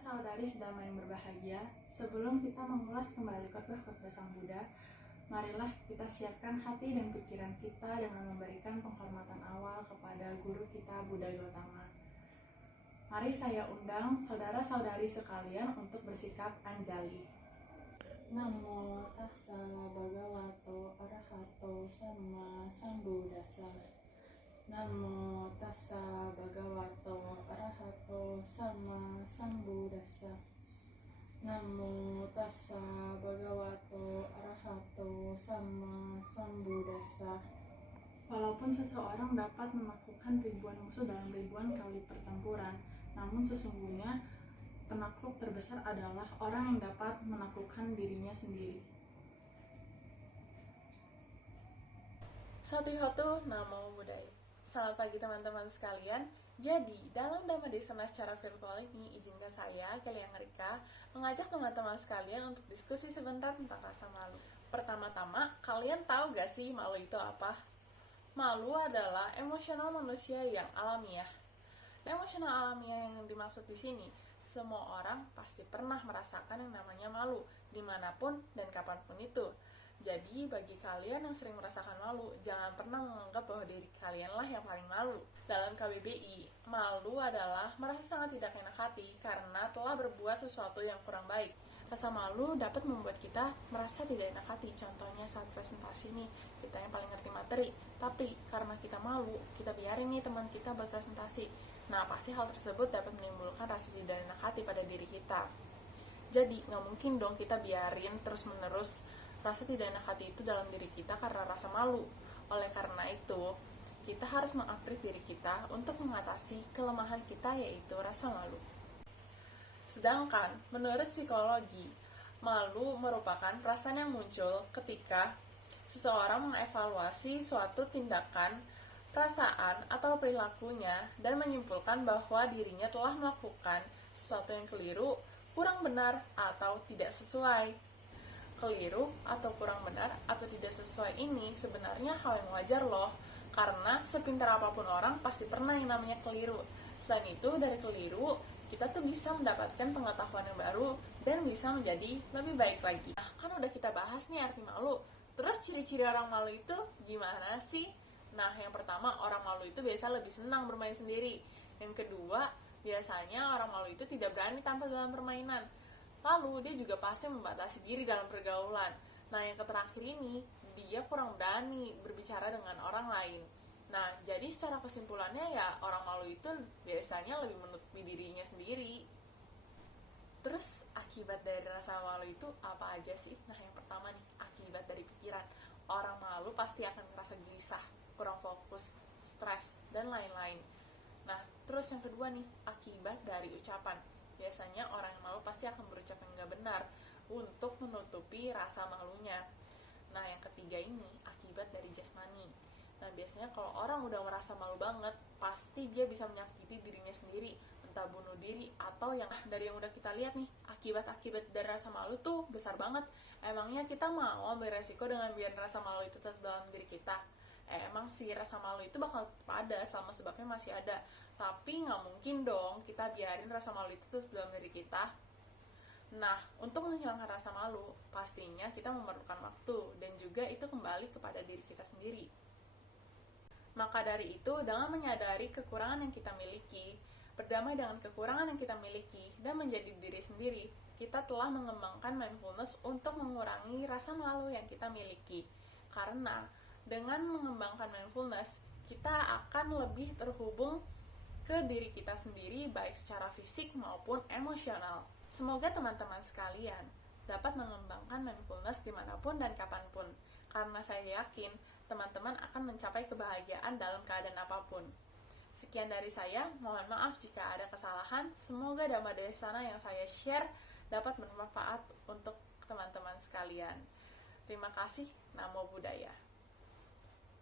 saudara-saudari sedamai yang berbahagia, sebelum kita mengulas kembali khotbah-khotbah Sang Buddha, marilah kita siapkan hati dan pikiran kita dengan memberikan penghormatan awal kepada guru kita Buddha Gautama. Mari saya undang saudara-saudari sekalian untuk bersikap anjali. Namo tassa bhagavato arahato sama sambuddhassa. Namo tassa bhagavato arahato sama sambuddhassa. Namo tassa bhagavato arahato sama sambuddhassa. Walaupun seseorang dapat menaklukkan ribuan musuh dalam ribuan kali pertempuran, namun sesungguhnya penakluk terbesar adalah orang yang dapat menaklukkan dirinya sendiri. Satihotu Namo Buddhaya. Selamat pagi teman-teman sekalian. Jadi, dalam Dhammadesana secara virtual ini, izinkan saya, Kaliang Rika, mengajak teman-teman sekalian untuk diskusi sebentar tentang rasa malu. Pertama-tama, kalian tahu gak sih malu itu apa? Malu adalah emosional manusia yang alamiah. Emosional alamiah yang dimaksud di sini, semua orang pasti pernah merasakan yang namanya malu, dimanapun dan kapanpun itu. Jadi, bagi kalian yang sering merasakan malu, jangan pernah menganggap bahwa diri kalianlah yang paling malu. Dalam KBBI, malu adalah merasa sangat tidak enak hati karena telah berbuat sesuatu yang kurang baik. Rasa malu dapat membuat kita merasa tidak enak hati. Contohnya saat presentasi nih, kita yang paling ngerti materi. Tapi, karena kita malu, kita biarin nih teman kita buat presentasi. Nah, pasti hal tersebut dapat menimbulkan rasa tidak enak hati pada diri kita. Jadi, nggak mungkin dong kita biarin terus-menerus rasa tidak enak hati itu dalam diri kita karena rasa malu. Oleh karena itu, kita harus mengupgrade diri kita untuk mengatasi kelemahan kita, yaitu rasa malu. Sedangkan, menurut psikologi, malu merupakan perasaan yang muncul ketika seseorang mengevaluasi suatu tindakan, perasaan, atau perilakunya dan menyimpulkan bahwa dirinya telah melakukan sesuatu yang keliru, kurang benar, atau tidak sesuai. Keliru atau kurang benar atau tidak sesuai ini sebenarnya hal yang wajar loh, karena sepintar apapun orang pasti pernah yang namanya keliru. Selain itu, dari keliru kita tuh bisa mendapatkan pengetahuan yang baru dan bisa menjadi lebih baik lagi. Nah, kan udah kita bahas nih arti malu. Terus ciri-ciri orang malu itu gimana sih? Nah, yang pertama, orang malu itu biasa lebih senang bermain sendiri. Yang kedua, biasanya orang malu itu tidak berani tampil dalam permainan. Lalu, dia juga pasti membatasi diri dalam pergaulan. Nah, yang terakhir ini, dia kurang berani berbicara dengan orang lain. Nah, jadi secara kesimpulannya ya, orang malu itu biasanya lebih menutupi dirinya sendiri. Terus, akibat dari rasa malu itu apa aja sih? Nah, yang pertama nih, akibat dari pikiran. Orang malu pasti akan merasa gelisah, kurang fokus, stres, dan lain-lain. Nah, terus yang kedua nih, akibat dari ucapan. Biasanya orang yang malu pasti akan berucap yang nggak benar untuk menutupi rasa malunya. Nah, yang ketiga ini akibat dari jasmani. Nah, biasanya kalau orang udah merasa malu banget, pasti dia bisa menyakiti dirinya sendiri, entah bunuh diri atau yang dari yang udah kita lihat nih, akibat-akibat dari rasa malu tuh besar banget. Emangnya kita mau ambil resiko dengan biar rasa malu itu tetap dalam diri kita? Emang sih rasa malu itu bakal ada selama sebabnya masih ada, tapi nggak mungkin dong kita biarin rasa malu itu terus dalam diri kita. Nah, untuk menghilangkan rasa malu, pastinya kita memerlukan waktu dan juga itu kembali kepada diri kita sendiri. Maka dari itu, dengan menyadari kekurangan yang kita miliki, berdamai dengan kekurangan yang kita miliki, dan menjadi diri sendiri, kita telah mengembangkan mindfulness untuk mengurangi rasa malu yang kita miliki. Karena dengan mengembangkan mindfulness, kita akan lebih terhubung ke diri kita sendiri, baik secara fisik maupun emosional. Semoga teman-teman sekalian dapat mengembangkan mindfulness dimanapun dan kapanpun, karena saya yakin teman-teman akan mencapai kebahagiaan dalam keadaan apapun. Sekian dari saya, mohon maaf jika ada kesalahan. Semoga Dhammadesana yang saya share dapat bermanfaat untuk teman-teman sekalian. Terima kasih, Namo Buddhaya.